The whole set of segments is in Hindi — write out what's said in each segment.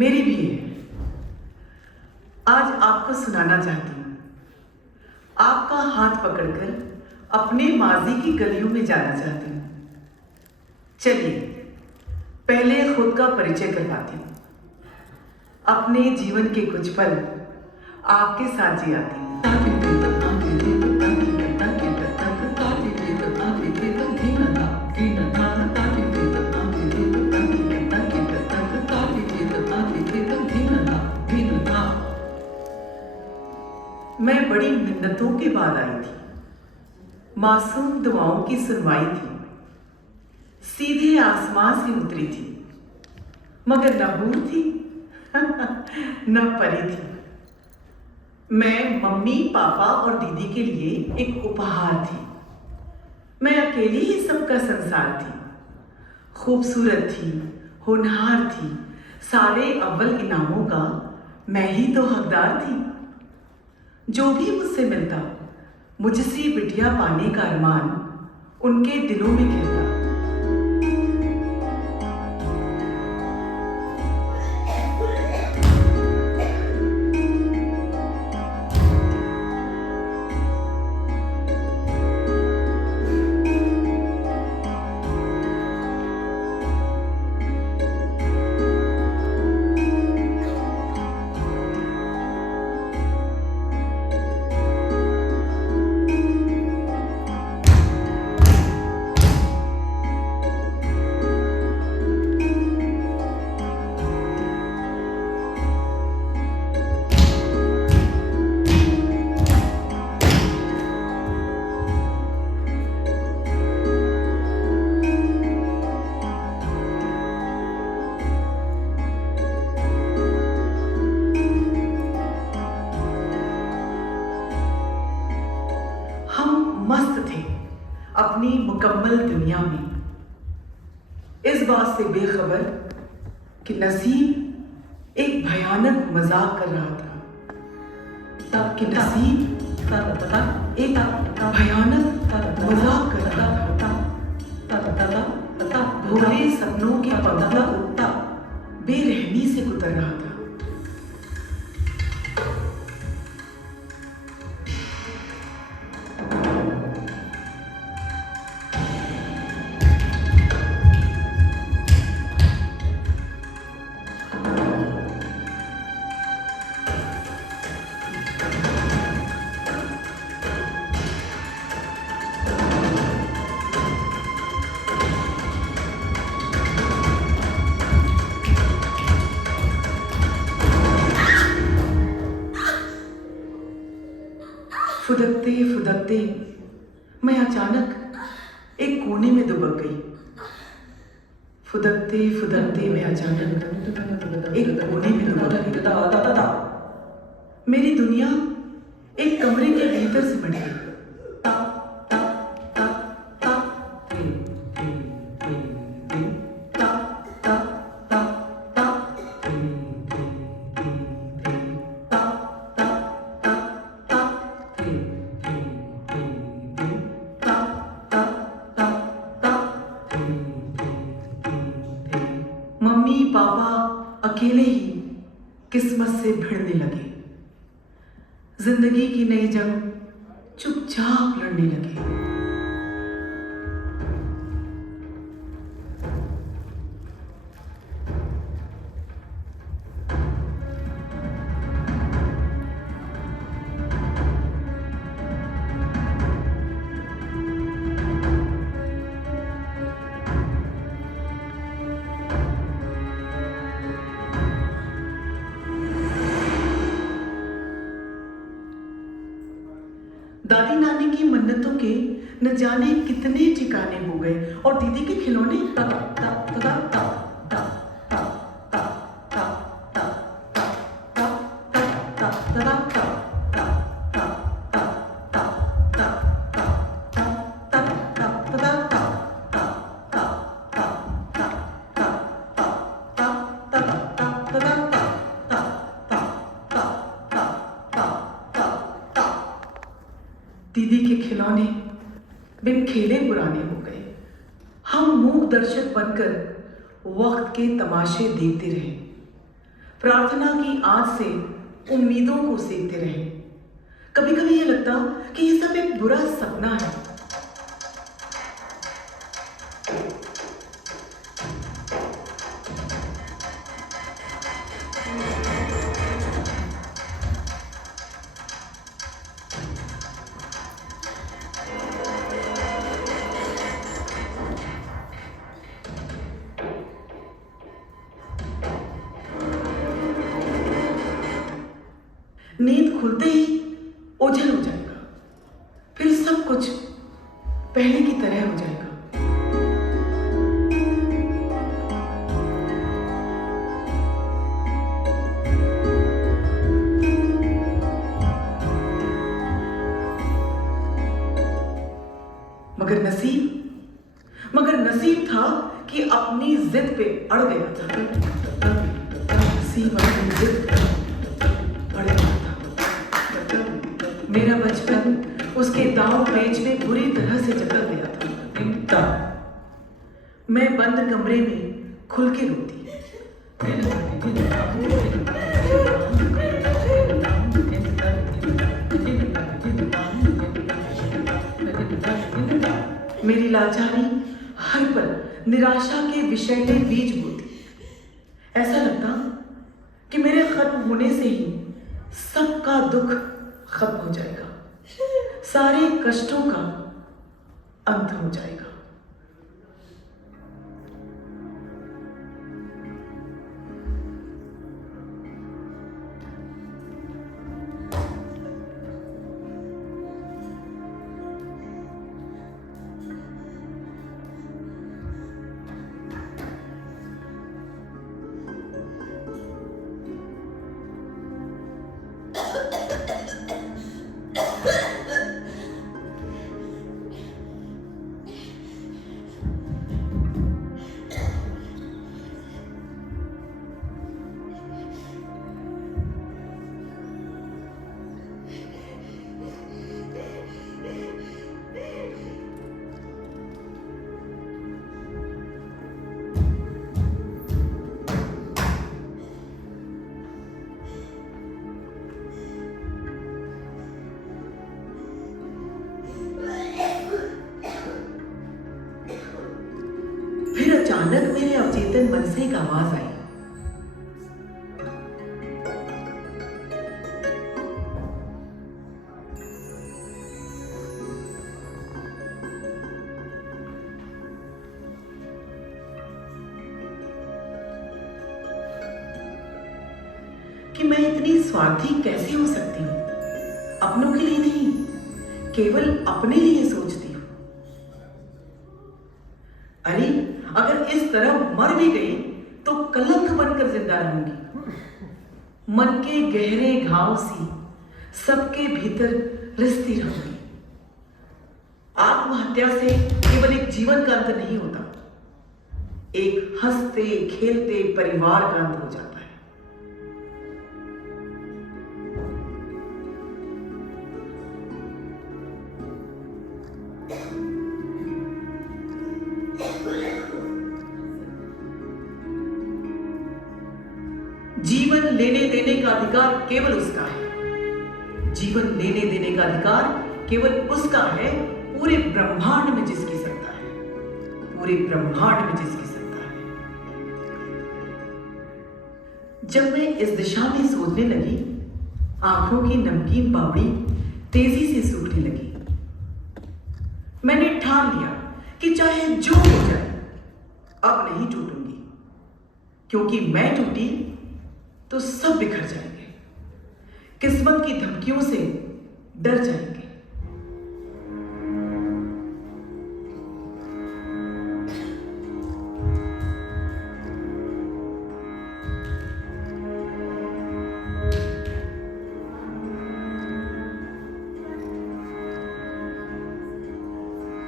मेरी भी है। आज आपको सुनाना चाहती हूँ। आपका हाथ पकड़कर अपने माजी की गलियों में जाना चाहती हूँ। चलिए पहले खुद का परिचय करवाती हूँ। अपने जीवन के कुछ पल आपके साथ जियाती हूँ। मैं बड़ी मिन्नतों के बाद आई थी। मासूम दुआओं की सुनवाई थी। सीधे आसमां से उतरी थी, मगर न हूर थी न परी थी। मैं मम्मी पापा और दीदी के लिए एक उपहार थी। मैं अकेली ही सबका संसार थी। खूबसूरत थी, होनहार थी, सारे अव्वल इनामों का मैं ही तो हकदार थी। जो भी मुझसे मिलता, मुझसे बिटिया पाने का अरमान उनके दिलों में खिलता। हम मस्त थे अपनी मुकम्मल दुनिया में, इस बात से बेखबर कि नसीब एक भयानक मजाक कर रहा था। तब कि नसीब एक भयानक मजाक कर रहा था। भोरे सपनों के पंखों बेरहमी से कुतर रहा था। फुदकते फुदकते मैं अचानक एक कोने में दुबक गई। फुदकते फुदकते मैं अचानक एक कोने में दुबक गई। मेरी दुनिया एक कमरे के भीतर सिमट गई। मम्मी पापा अकेले ही किस्मत से भिड़ने लगे। जिंदगी की नई जंग चुपचाप लड़ने लगे। दादी नानी की मन्नतों के न जाने कितने ठिकाने हो गए और दीदी के खिलौने दीदी के खिलौने बिन खेले पुराने हो गए। हम मूक दर्शक बनकर वक्त के तमाशे देखते रहे। प्रार्थना की आग से उम्मीदों को सेकते रहे। कभी कभी ये लगता कि ये सब एक बुरा सपना है। नींद खुलते ही ओझल हो जाएगा, फिर सब कुछ पहले की तरह हो जाएगा। मगर नसीब था कि अपनी जिद पे अड़ गया था। नसीब अपनी जिद पे अड़ गया था। मेरा बचपन उसके दांव पेच में बुरी तरह से जकड़ गया था। मैं बंद कमरे में खुल के रोती। मेरी लाचारी हर पल निराशा के विषय में बीज बोती। ऐसा लगता कि मेरे खत्म होने से ही सबका दुख खत्म हो जाएगा, सारे कष्टों का अंत हो जाएगा। अचानक मेरे अवचेतन मन से एक आवाज आई। कि मैं इतनी स्वार्थी कैसे हो सकती हूं? अपनों के लिए नहीं, केवल अपने लिए सोचती हूं। अरे अगर इस तरह मर भी गई तो कलंक बनकर जिंदा रहूंगी। मन के गहरे घाव सी सबके भीतर रिसती रहूंगी। आत्महत्या से केवल एक जीवन का अंत नहीं होता, एक हंसते खेलते परिवार का अंत हो जाता है। जीवन लेने देने का अधिकार केवल उसका है। जीवन लेने देने का अधिकार केवल उसका है, पूरे ब्रह्मांड में जिसकी सत्ता है, पूरे ब्रह्मांड में जिसकी सत्ता है। जब मैं इस दिशा में सोचने लगी, आंखों की नमकीन बावड़ी तेजी से सूखने लगी। मैंने ठान लिया कि चाहे जो हो जाए, अब नहीं टूटूंगी, क्योंकि मैं टूटी तो सब बिखर जाएंगे, किस्मत की धमकियों से डर जाएंगे।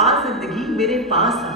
आज जिंदगी मेरे पास आ।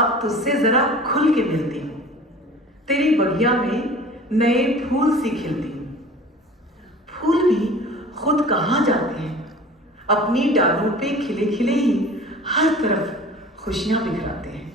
अब तुझसे जरा खुल के मिलती हूँ। तेरी बगिया में नए फूल सी खिलती हूँ। फूल भी खुद कहाँ जाते हैं, अपनी डालों पे खिले खिले ही हर तरफ खुशियां बिखराते हैं,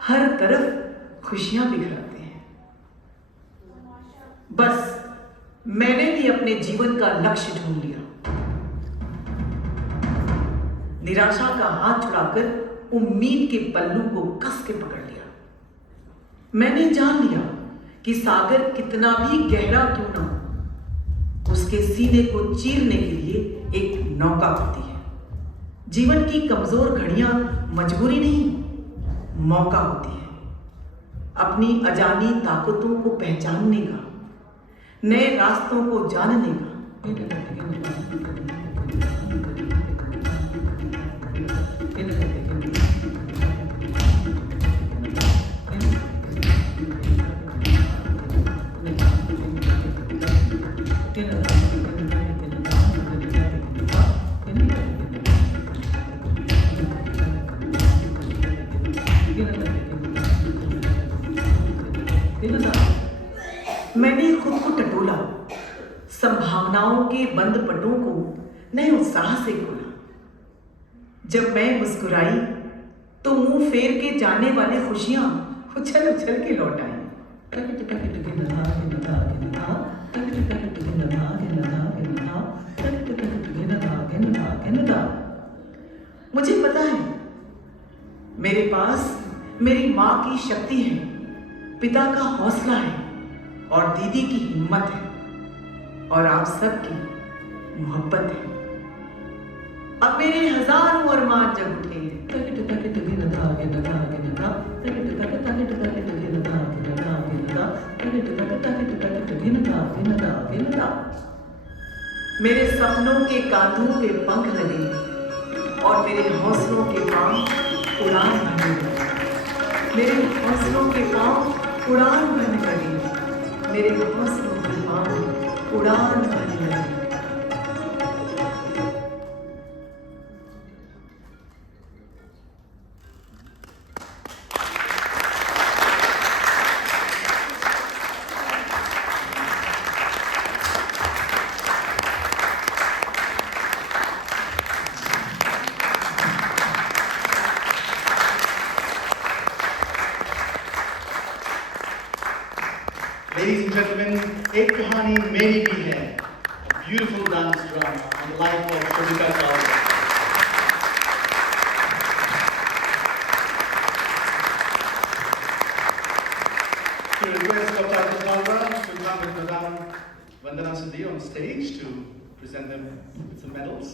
हर तरफ खुशियां बिखराते हैं। बस मैंने भी अपने जीवन का लक्ष्य ढूंढ लिया। निराशा का हाथ छुड़ाकर उम्मीद के पल्लू को कस के पकड़ लिया। मैंने जान लिया कि सागर कितना भी गहरा क्यों ना हो, उसके सीने को चीरने के लिए एक नौका होती है। जीवन की कमजोर घड़ियां मजबूरी नहीं, मौका होती है अपनी अजानी ताकतों को पहचानने का, नए रास्तों को जानने का। मैंने खुद को टटोला, संभावनाओं के बंद पटों को नए उत्साह से खोला। जब मैं मुस्कुराई तो मुंह फेर के जाने वाली खुशियां उछल उछल के लौट आई। मुझे पता है मेरे पास मेरी माँ की शक्ति है, पिता का हौसला है और दीदी की हिम्मत है और आप सबकी मोहब्बत है। अब मेरे हजारों अरमान जग उठे हैं। मेरे सपनों के कांधों पे पंख लगे हैं और मेरे हौसलों के पांव उड़ान भरने लगे। मेरे हौसलों के पांव उड़ान भरने लगे। मेरे हौसलों के पांव उड़ान भरने लगे। Ladies and gentlemen, एक कहानी मेरी भी है, a beautiful dance drama on the life of Shobhita Chawla. To request Dr. Chawla to come with Madam Vandana Sudhir on stage to present them with some medals.